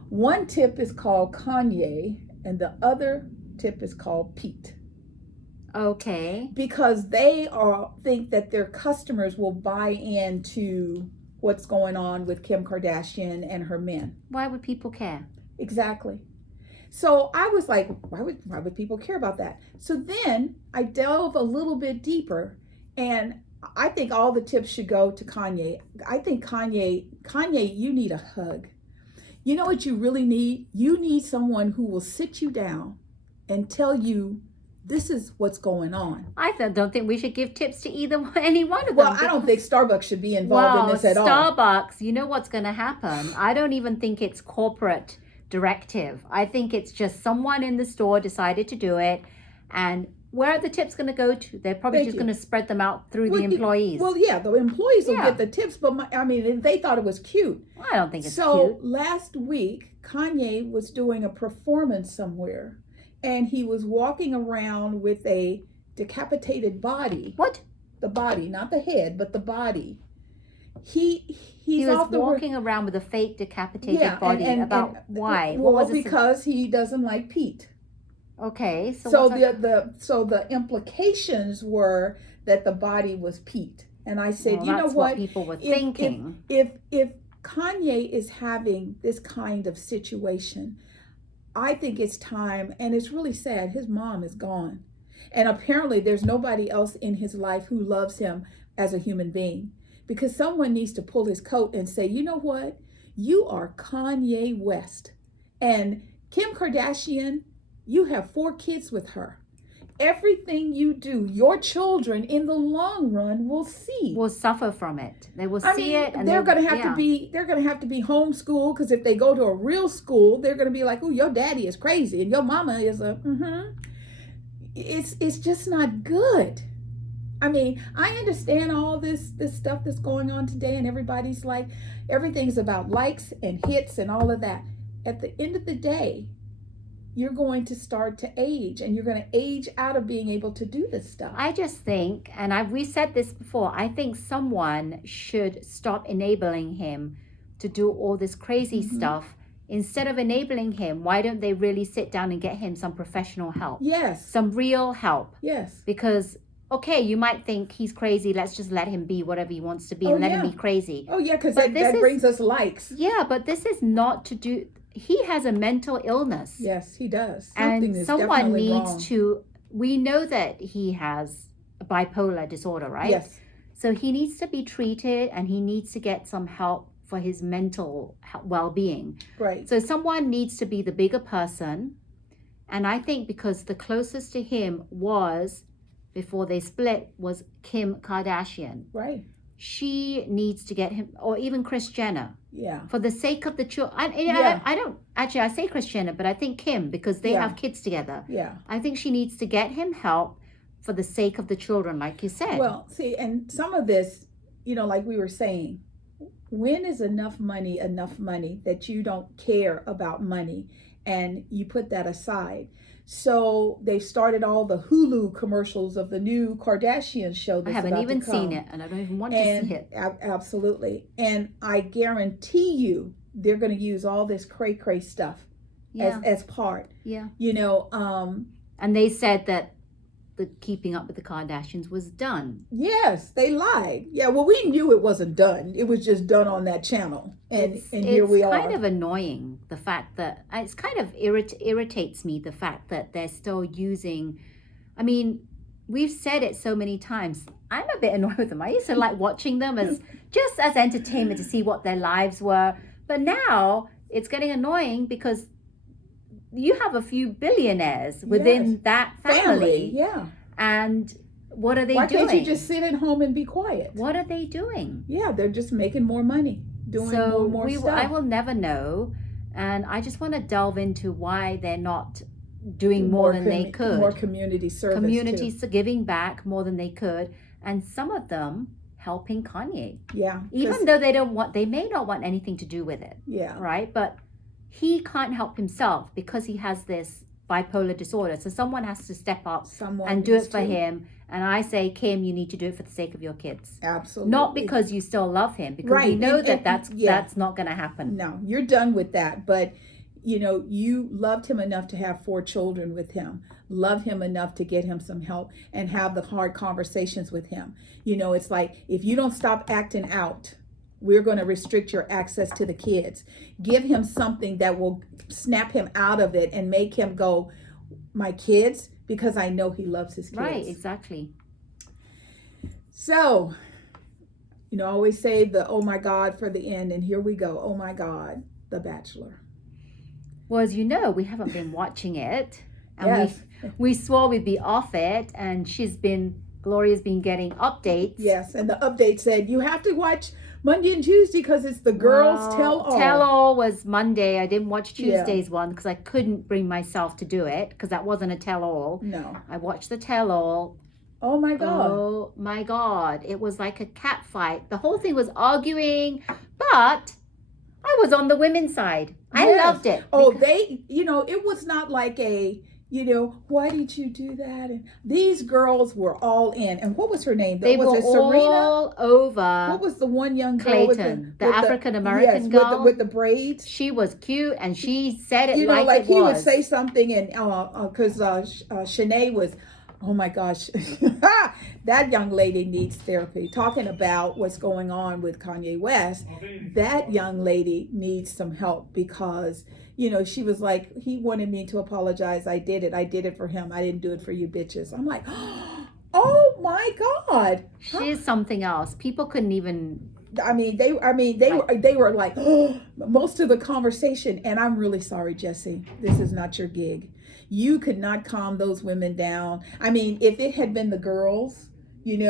One tip is called Kanye and the other tip is called Pete. Okay. Because they think that their customers will buy into what's going on with Kim Kardashian and her men. Why would people care? Exactly. So I was like, why would people care about that? So then I delve a little bit deeper, and I think all the tips should go to Kanye. I think Kanye, you need a hug. You know what you really need? You need someone who will sit you down and tell you, this is what's going on. I don't think we should give tips to any one of them. Well, I don't think Starbucks should be involved in this at all. Starbucks, you know what's going to happen. I don't even think it's corporate directive. I think it's just someone in the store decided to do it, and where are the tips going to go to? They're probably Thank just you. going to spread them out through Well, the employees. Well, yeah, the employees will Yeah. get the tips, but they thought it was cute. I don't think it's So cute. last week, Kanye was doing a performance somewhere, and he was walking around with a decapitated body. What? The body, not the head, but the body. He's He was off the walking around with a fake decapitated body. Why? Well, what was because he doesn't like Pete. Okay, So the implications were that the body was Pete, and I said, well, you know that's what? people were thinking. If Kanye is having this kind of situation, I think it's time, and it's really sad. His mom is gone, and apparently there's nobody else in his life who loves him as a human being, because someone needs to pull his coat and say, you know what? You are Kanye West, and Kim Kardashian. You have 4 kids with her. Everything you do, your children in the long run will see. Will suffer from it. They will see it, and they're going to have to be. They're going to have to be homeschooled, because if they go to a real school, they're going to be like, "Oh, your daddy is crazy, and your mama is a." It's just not good. I mean, I understand all this stuff that's going on today, and everybody's like, everything's about likes and hits and all of that. At the end of the day, you're going to start to age, and you're going to age out of being able to do this stuff. I just think, and we said this before, I think someone should stop enabling him to do all this crazy stuff. Instead of enabling him, why don't they really sit down and get him some professional help? Yes. Some real help. Yes. Because, okay, you might think he's crazy. Let's just let him be whatever he wants to be and let him be crazy. Oh, yeah, because that brings us likes. Yeah, but this is not to do... He has a mental illness. Yes, he does. And someone needs to... We know that he has a bipolar disorder, right? Yes. So he needs to be treated, and he needs to get some help for his mental well-being. Right. So someone needs to be the bigger person. And I think because the closest to him was, before they split, was Kim Kardashian. Right. She needs to get him, or even Kris Jenner. Yeah. For the sake of the children. I don't, actually, I say Kris Jenner, but I think Kim, because they have kids together. Yeah. I think she needs to get him help for the sake of the children, like you said. Well, see, and some of this, like we were saying, when is enough money that you don't care about money and you put that aside? So they've started all the Hulu commercials of the new Kardashian show. I haven't even seen it, and I don't even want to see it. Absolutely. And I guarantee you they're going to use all this cray-cray stuff as part. Yeah. And they said that the Keeping Up with the Kardashians was done. Yes, they lied. Yeah, well, we knew it wasn't done. It was just done on that channel. And here we are. It's kind of annoying, the fact that, it's kind of irritates me, the fact that they're still using, I mean, we've said it so many times. I'm a bit annoyed with them. I used to like watching them as just as entertainment to see what their lives were. But now it's getting annoying because you have a few billionaires within that family. Yeah. And what are they doing? Why can't you just sit at home and be quiet? What are they doing? Yeah, they're just making more money, doing more stuff. I will never know. And I just want to delve into why they're not doing more than they could. More community service. Communities giving back more than they could. And some of them helping Kanye. Yeah. Even though they may not want anything to do with it. Yeah. Right? But he can't help himself because he has this bipolar disorder. So someone has to step up and do it for him. And I say, Kim, you need to do it for the sake of your kids. Absolutely. Not because you still love him, because we know that's not going to happen. No, you're done with that. But, you loved him enough to have 4 children with him. Love him enough to get him some help and have the hard conversations with him. It's like, if you don't stop acting out, we're going to restrict your access to the kids. Give him something that will snap him out of it and make him go, my kids, because I know he loves his kids. Right, exactly. So, I always say the oh my God for the end, and here we go. Oh my God, The Bachelor. Well, as you know, we haven't been watching it. And yes. we swore we'd be off it, and she's been Gloria's been getting updates. Yes, and the update said you have to watch Monday and Tuesday because it's the girls tell all. Tell all was Monday. I didn't watch Tuesday's one because I couldn't bring myself to do it because that wasn't a tell all. No. I watched the tell all. Oh my God. Oh my God. It was like a cat fight. The whole thing was arguing, but I was on the women's side. I loved it. Oh, they, it was not like a, why did you do that? And these girls were all in. And what was her name? They were all over. What was the one young girl Clayton, the African-American girl? With the braids. She was cute and she said it like it was. He would say something and, because Shanae was, oh my gosh, that young lady needs therapy. Talking about what's going on with Kanye West, that young lady needs some help because, she was like, he wanted me to apologize. I did it. I did it for him. I didn't do it for you bitches. I'm like, oh my God. She is something else. People couldn't even. They were like, most of the conversation. And I'm really sorry, Jesse. This is not your gig. You could not calm those women down. If it had been the girls, the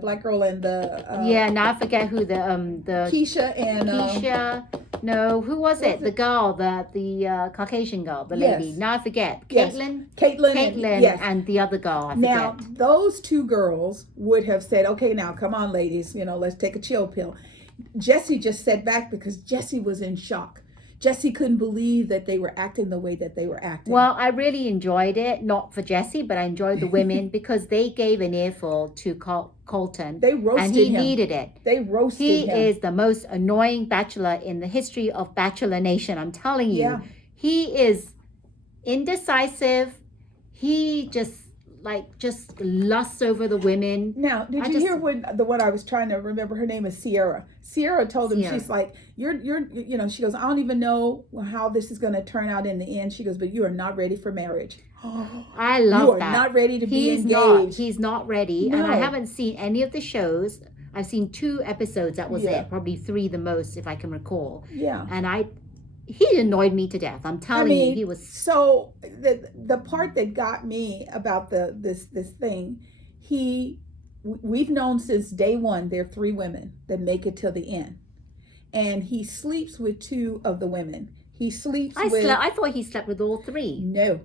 black girl and the now I forget who the Keisha and Keisha. No, who was it? The girl, the Caucasian girl, the lady. Now I forget. Caitlin. Yes. And the other girl. I forget. Now those two girls would have said, "Okay, now come on, ladies. Let's take a chill pill." Jesse just sat back because Jesse was in shock. Jesse couldn't believe that they were acting the way that they were acting. Well, I really enjoyed it, not for Jesse, but I enjoyed the women because they gave an earful to Colton. They roasted him. And he needed it. They roasted him. He is the most annoying bachelor in the history of Bachelor Nation. I'm telling you. Yeah. He is indecisive. He just lusts over the women. Now, did you hear the one I was trying to remember? Her name is Sierra. Sierra told him, she's like, you're, she goes, I don't even know how this is going to turn out in the end. She goes, but you are not ready for marriage. I love that. You are that. not ready to be engaged. He's not ready. No. And I haven't seen any of the shows. I've seen 2 episodes. That was it. Probably 3 the most, if I can recall. Yeah. And he annoyed me to death. I'm telling you, he was. So the part that got me about this thing, we've known since day one there are 3 women that make it till the end, and he sleeps with 2 of the women. He sleeps. I thought he slept with all 3. No,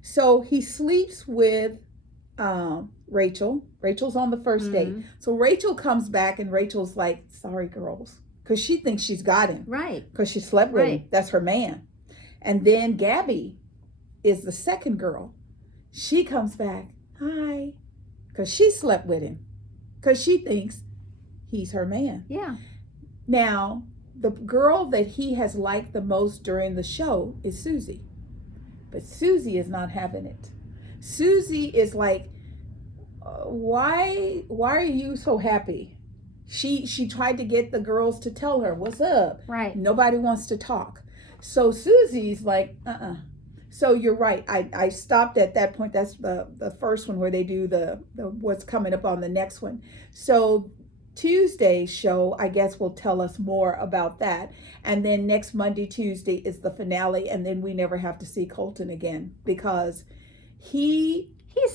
so he sleeps with Rachel. Rachel's on the first date. So Rachel comes back and Rachel's like, "Sorry, girls." Because she thinks she's got him. Right. Because she slept with him. That's her man. And then Gabby is the second girl. She comes back. Hi. Because she slept with him. Because she thinks he's her man. Yeah. Now, the girl that he has liked the most during the show is Susie. But Susie is not having it. Susie is like, why are you so happy? She tried to get the girls to tell her, what's up? Right. Nobody wants to talk. So Susie's like, So you're right. I stopped at that point. That's the first one where they do the what's coming up on the next one. So Tuesday's show, I guess, will tell us more about that. And then next Monday, Tuesday is the finale. And then we never have to see Colton again because he's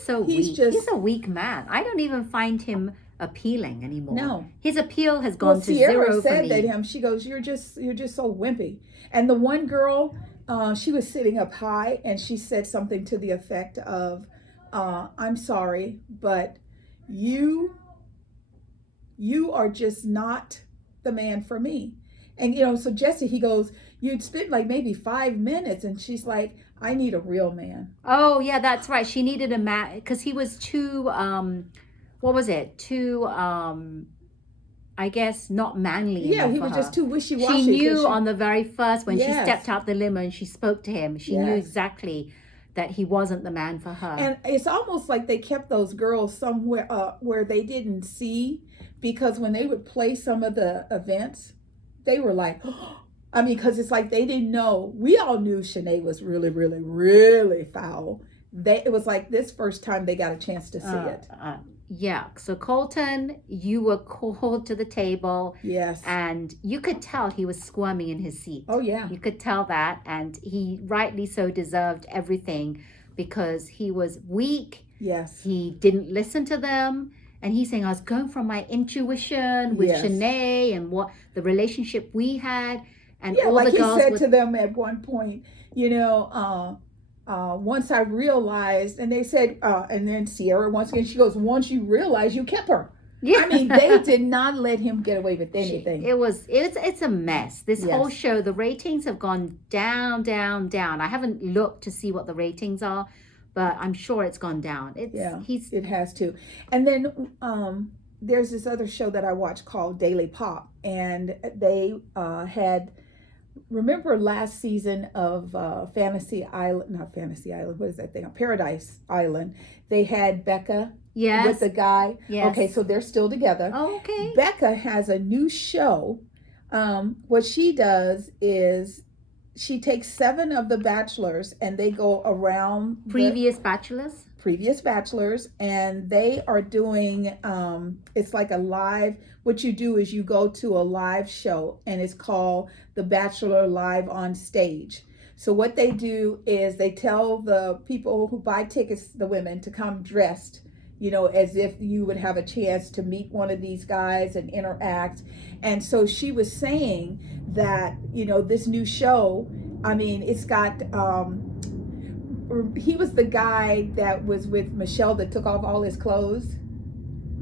so weak. He's a weak man. I don't even find him appealing anymore. No, his appeal has gone to Sierra 0 said for me. That him. She goes, you're just so wimpy. And the one girl, she was sitting up high, and she said something to the effect of, "I'm sorry, but you are just not the man for me." And so Jesse, he goes, "You'd spent like maybe 5 minutes," and she's like, "I need a real man." Oh yeah, that's right. She needed a man because he was too. What was it? Too, I guess, not manly. Yeah, he was her. just too wishy-washy. She knew on the very first, when she stepped out the limo and she spoke to him, she knew Yes. exactly that he wasn't the man for her. And it's almost like they kept those girls somewhere where they didn't see, because when they would play some of the events, they were like, because it's like they didn't know. We all knew Shanae was really, really, really foul. It was like this first time they got a chance to see it. Yeah. So Colton, you were called to the table. Yes. And you could tell he was squirming in his seat. Oh, yeah. You could tell that. And he rightly so deserved everything because he was weak. Yes. He didn't listen to them. And he's saying, I was going from my intuition with Yes. Shanae and what the relationship we had. And Yeah, all like the he girls said were, to them at one point, once I realized, and they said, and then Sierra, once again, she goes, once you realize, you kept her. yeah. I mean, they did not let him get away with anything. It's a mess. This whole Yes. show, the ratings have gone down, down, down. I haven't looked to see what the ratings are, but I'm sure it's gone down. It has to. And then there's this other show that I watched called Daily Pop, and they remember last season of Fantasy Island, not Fantasy Island, what is that thing? Paradise Island. They had Becca with the guy. Yes. Okay, so they're still together. Oh, okay. Becca has a new show. What she does is she takes 7 of the bachelors and they go around previous bachelors, and they are doing it's like a live. What you do is you go to a live show, and it's called The Bachelor Live on Stage. So what they do is they tell the people who buy tickets, the women, to come dressed, as if you would have a chance to meet one of these guys and interact. And so she was saying that, this new show, I mean, it's got, he was the guy that was with Michelle that took off all his clothes.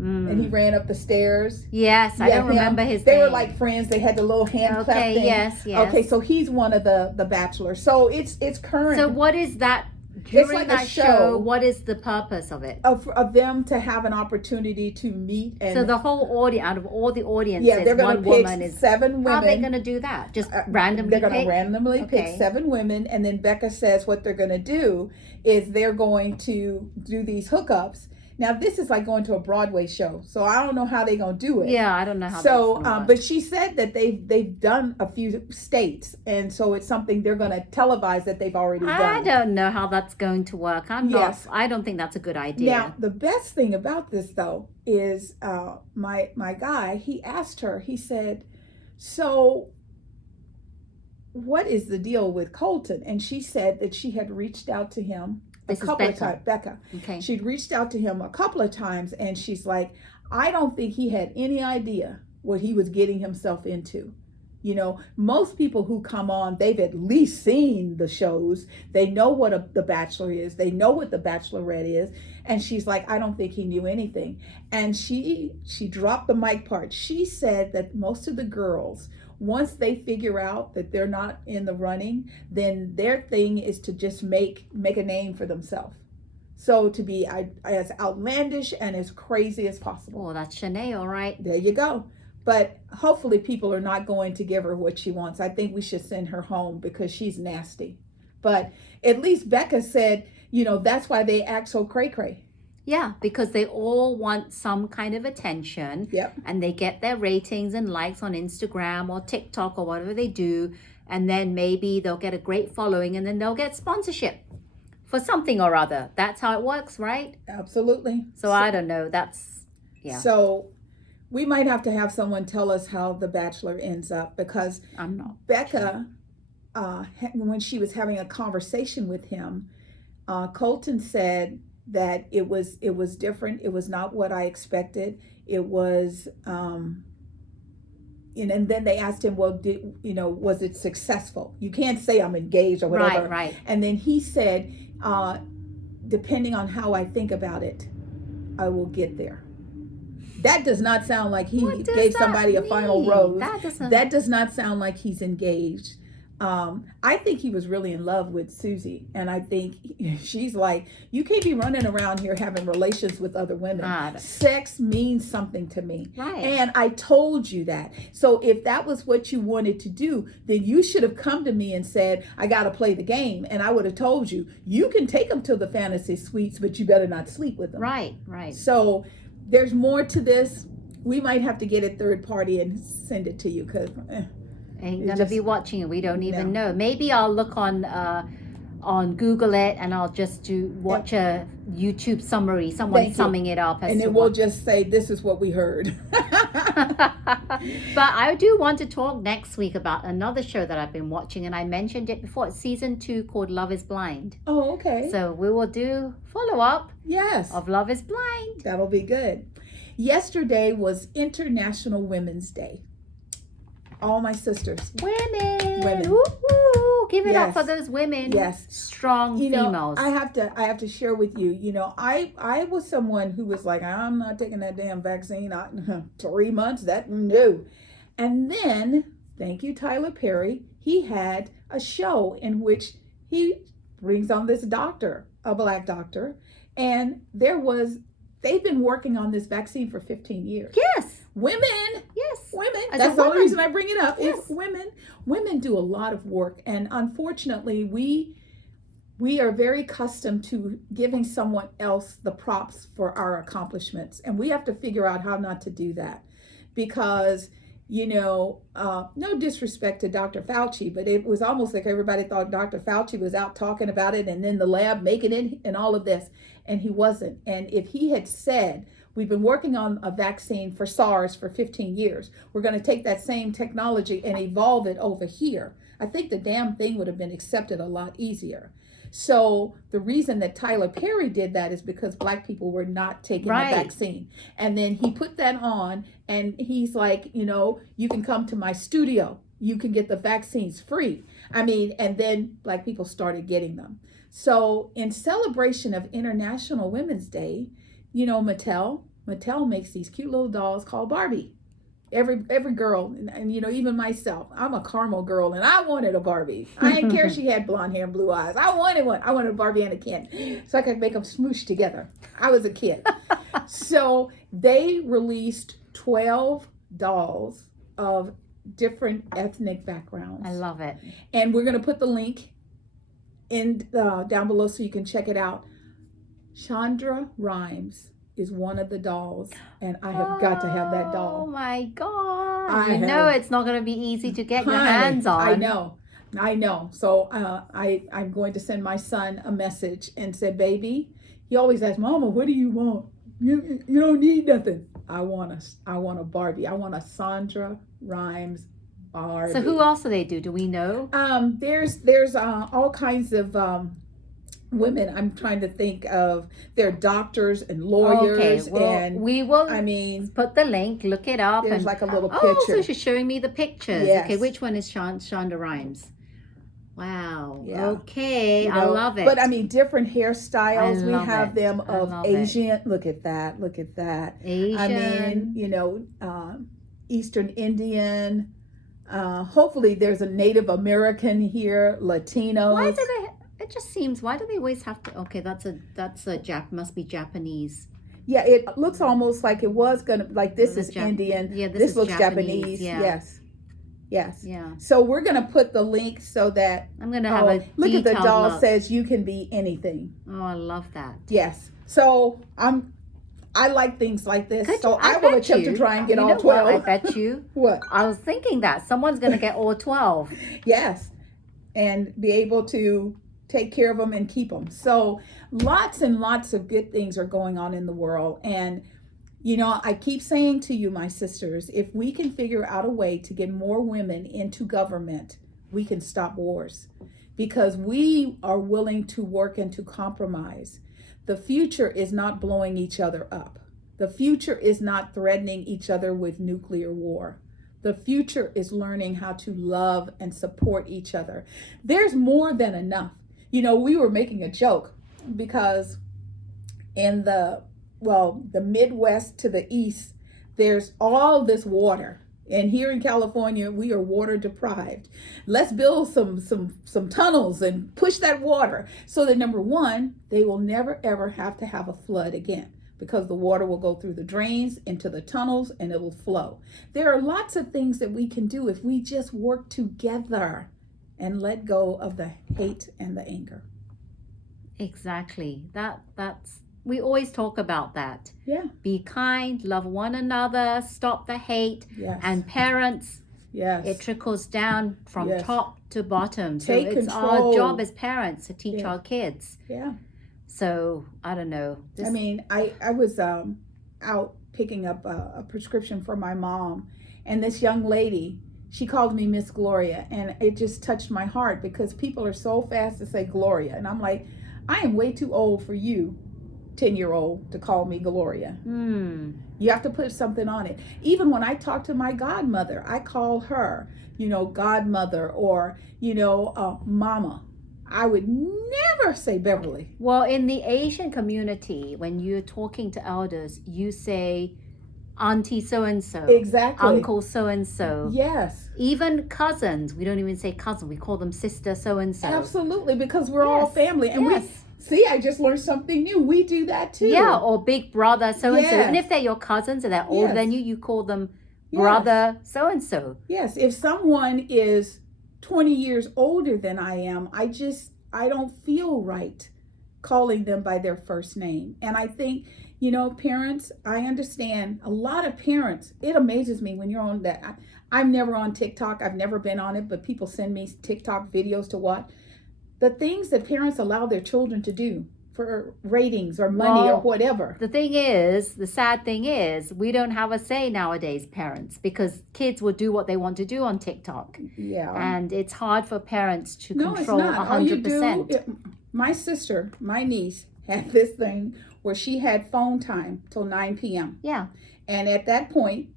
And he ran up the stairs. Yes, I don't remember his They name. were like friends. They had the little hand clap thing. Yes. Okay, so he's one of the bachelors. So it's current. So what is that? During like that a show, what is the purpose of it? Of them to have an opportunity to meet. And so the whole audience, out of all the audiences, they're going to pick 7 women. How are they going to do that? Just randomly They're going to randomly pick 7 women, and then Becca says what they're going to do is they're going to do these hookups. Now, this is like going to a Broadway show, so I don't know how they're going to do it. Yeah, I don't know how. So, but she said that they've done a few states, and so it's something they're going to televise that they've already done. I don't know how that's going to work. I don't think that's a good idea. Now, the best thing about this, though, is my guy, he asked her, he said, so what is the deal with Colton? And she said that she had reached out to him a couple of times. Becca. Okay. She'd reached out to him a couple of times, and she's like, I don't think he had any idea what he was getting himself into. Most people who come on, they've at least seen the shows. They know what the Bachelor is. They know what the Bachelorette is. And she's like, I don't think he knew anything. And she dropped the mic part. She said that most of the girls, once they figure out that they're not in the running, then their thing is to just make a name for themselves. So to be as outlandish and as crazy as possible. Oh, that's Shanae, all right. There you go. But hopefully people are not going to give her what she wants. I think we should send her home because she's nasty. But at least Becca said, that's why they act so cray-cray. Yeah, because they all want some kind of attention. Yep. And they get their ratings and likes on Instagram or TikTok or whatever they do. And then maybe they'll get a great following and then they'll get sponsorship for something or other. That's how it works, right? Absolutely. So I don't know. So we might have to have someone tell us how The Bachelor ends up, because I'm not. Becca, when she was having a conversation with him, Colton said that it was different. It was not what I expected. It was, and then they asked him, well, was it successful? You can't say I'm engaged or whatever. Right. And then he said, depending on how I think about it, I will get there. That does not sound like he gave somebody a final rose. That does not sound like he's engaged. I think he was really in love with Susie, and I think she's like, you can't be running around here having relations with other women. Sex means something to me. Right. And I told you that. So if that was what you wanted to do, then you should have come to me and said, I got to play the game. And I would have told you, you can take them to the fantasy suites, but you better not sleep with them. Right. So there's more to this. We might have to get a third party and send it to you, because ain't gonna be watching it. We don't even know. Maybe I'll look on on Google it, and I'll just watch a YouTube summary, someone Thank you. summing it up. And then we'll just say, this is what we heard. But I do want to talk next week about another show that I've been watching, and I mentioned it before. It's season 2 called Love is Blind. Oh, okay. So we will do follow-up Yes. of Love is Blind. That'll be good. Yesterday was International Women's Day. All my sisters. Women. Woo-hoo. Give it up for those women. Yes. Strong females. I have to share with you, I was someone who was like, I'm not taking that damn vaccine. 3 months, no. And then, thank you, Tyler Perry, he had a show in which he brings on this doctor, a black doctor, and they've been working on this vaccine for 15 years. Yes. Women. As That's a the only woman. reason I bring it up. Yes. It's women do a lot of work, and unfortunately we are very accustomed to giving someone else the props for our accomplishments, and we have to figure out how not to do that, because no disrespect to Dr. Fauci, but it was almost like everybody thought Dr. Fauci was out talking about it and in the lab making it and all of this, and he wasn't. And if he had said, we've been working on a vaccine for SARS for 15 years, we're going to take that same technology and evolve it over here, I think the damn thing would have been accepted a lot easier. So the reason that Tyler Perry did that is because black people were not taking the vaccine. And then he put that on, and he's like, you can come to my studio. You can get the vaccines free. And then black people started getting them. So in celebration of International Women's Day, Mattel makes these cute little dolls called Barbie. Every girl, and even myself, I'm a caramel girl, and I wanted a Barbie. I didn't care she had blonde hair and blue eyes. I wanted one. I wanted a Barbie and a Ken, so I could make them smoosh together. I was a kid. So they released 12 dolls of different ethnic backgrounds. I love it. And we're going to put the link in down below so you can check it out. Chandra Rhimes is one of the dolls, and I have got to have that doll. Oh my God. I it's not going to be easy to get your hands on. I know. So I'm going to send my son a message and say, baby, he always asks, Mama, what do you want? You don't need nothing. I want a Barbie. I want a Chandra Rhimes Barbie. So who else do they do? Do we know? There's all kinds of women. I'm trying to think of. They're doctors and lawyers. Okay, well, and we will put the link, look it up. There's like a little picture. Oh, so she's showing me the pictures. Yes. Okay, which one is Shonda Rhimes? Wow. Yeah. Okay, I love it. But different hairstyles. We have them I of love Asian. Look at that. Asian. Eastern Indian. Hopefully there's a Native American here, Latinos. Why do they? It just seems. Why do they always have to? Okay, that's a must be Japanese. Yeah, it looks almost like it was gonna. Like this is Indian. Yeah, this looks Japanese. Yeah. Yes. Yeah. So we're gonna put the link so that I'm gonna have a look at the doll look. Says you can be anything. Oh, I love that. Yes. So I like things like this. I will bet attempt you, to try and get you all know 12. What? I bet you. What? I was thinking that someone's gonna get all 12. Yes, and be able to take care of them and keep them. So lots and lots of good things are going on in the world. And I keep saying to you, my sisters, if we can figure out a way to get more women into government, we can stop wars, because we are willing to work and to compromise. The future is not blowing each other up. The future is not threatening each other with nuclear war. The future is learning how to love and support each other. There's more than enough. We were making a joke because in the Midwest to the east, there's all this water. And here in California, we are water deprived. Let's build some tunnels and push that water so that, number one, they will never, ever have to have a flood again, because the water will go through the drains into the tunnels and it will flow. There are lots of things that we can do if we just work together and let go of the hate and the anger. Exactly. That's we always talk about that. Yeah. Be kind, love one another, stop the hate. Yes. And parents, yes, it trickles down from yes. top to bottom. So Take it's control. our job as parents to teach Yeah. our kids. Yeah. So I don't know. I mean, I was out picking up a prescription for my mom, and this young lady, she called me Miss Gloria, and it just touched my heart because people are so fast to say Gloria, and I'm like, I am way too old for you, 10-year-old, to call me Gloria. You have to put something on it. Even when I talk to my godmother, I call her, godmother, or mama. I would never say Beverly. Well, in the Asian community, when you're talking to elders, you say auntie so-and-so. Exactly. Uncle so-and-so. Yes. Even cousins. We don't even say cousin. We call them sister so-and-so. Absolutely, because we're all family. And yes. I just learned something new. We do that too. Yeah, or big brother so-and-so. Yes. Even if they're your cousins and they're older Yes. than you, you call them Yes. brother so-and-so. Yes, if someone is 20 years older than I am, I don't feel right calling them by their first name. And I think, parents, I understand a lot of parents, it amazes me when you're on that. I'm never on TikTok. I've never been on it, but people send me TikTok videos to watch. The things that parents allow their children to do for ratings or money or whatever. The sad thing is, we don't have a say nowadays, parents, because kids will do what they want to do on TikTok. Yeah. And it's hard for parents to No, control it's not. 100%. All you do, my sister, my niece, had this thing where she had phone time till 9 p.m. Yeah. And at that point,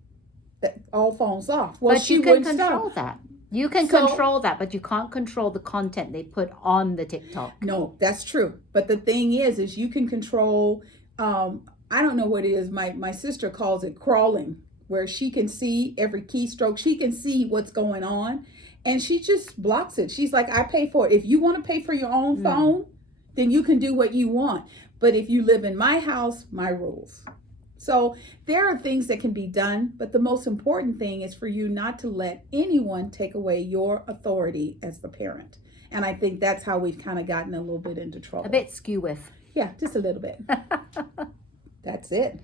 all phones off. Well, but she you can wouldn't control stop. that. You can control that, but you can't control the content they put on the TikTok. No, that's true. But the thing is you can control, I don't know what it is. My sister calls it crawling, where she can see every keystroke. She can see what's going on, and she just blocks it. She's like, I pay for it. If you want to pay for your own phone, then you can do what you want. But if you live in my house, my rules. So there are things that can be done, but the most important thing is for you not to let anyone take away your authority as the parent. And I think that's how we've kind of gotten a little bit into trouble. A bit skew with. Yeah, just a little bit. That's it.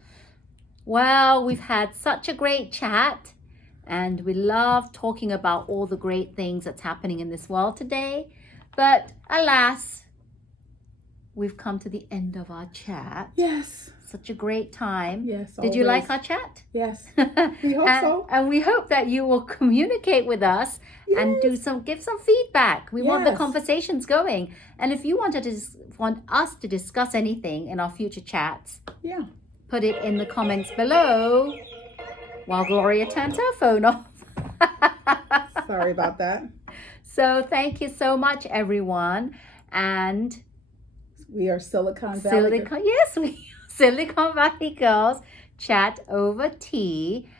Well, we've had such a great chat, and we love talking about all the great things that's happening in this world today. But alas, we've come to the end of our chat. Yes. Such a great time. Yes. Did you like our chat? Yes. We hope so. And we hope that you will communicate with us and give some feedback. We want the conversations going. And if you want us to discuss anything in our future chats, put it in the comments below while Gloria turns her phone off. Sorry about that. So thank you so much, everyone. And we are Silicon Valley. Silicon Valley Girls chat over tea.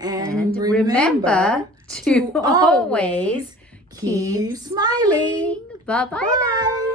And remember to always keep smiling. Bye-bye.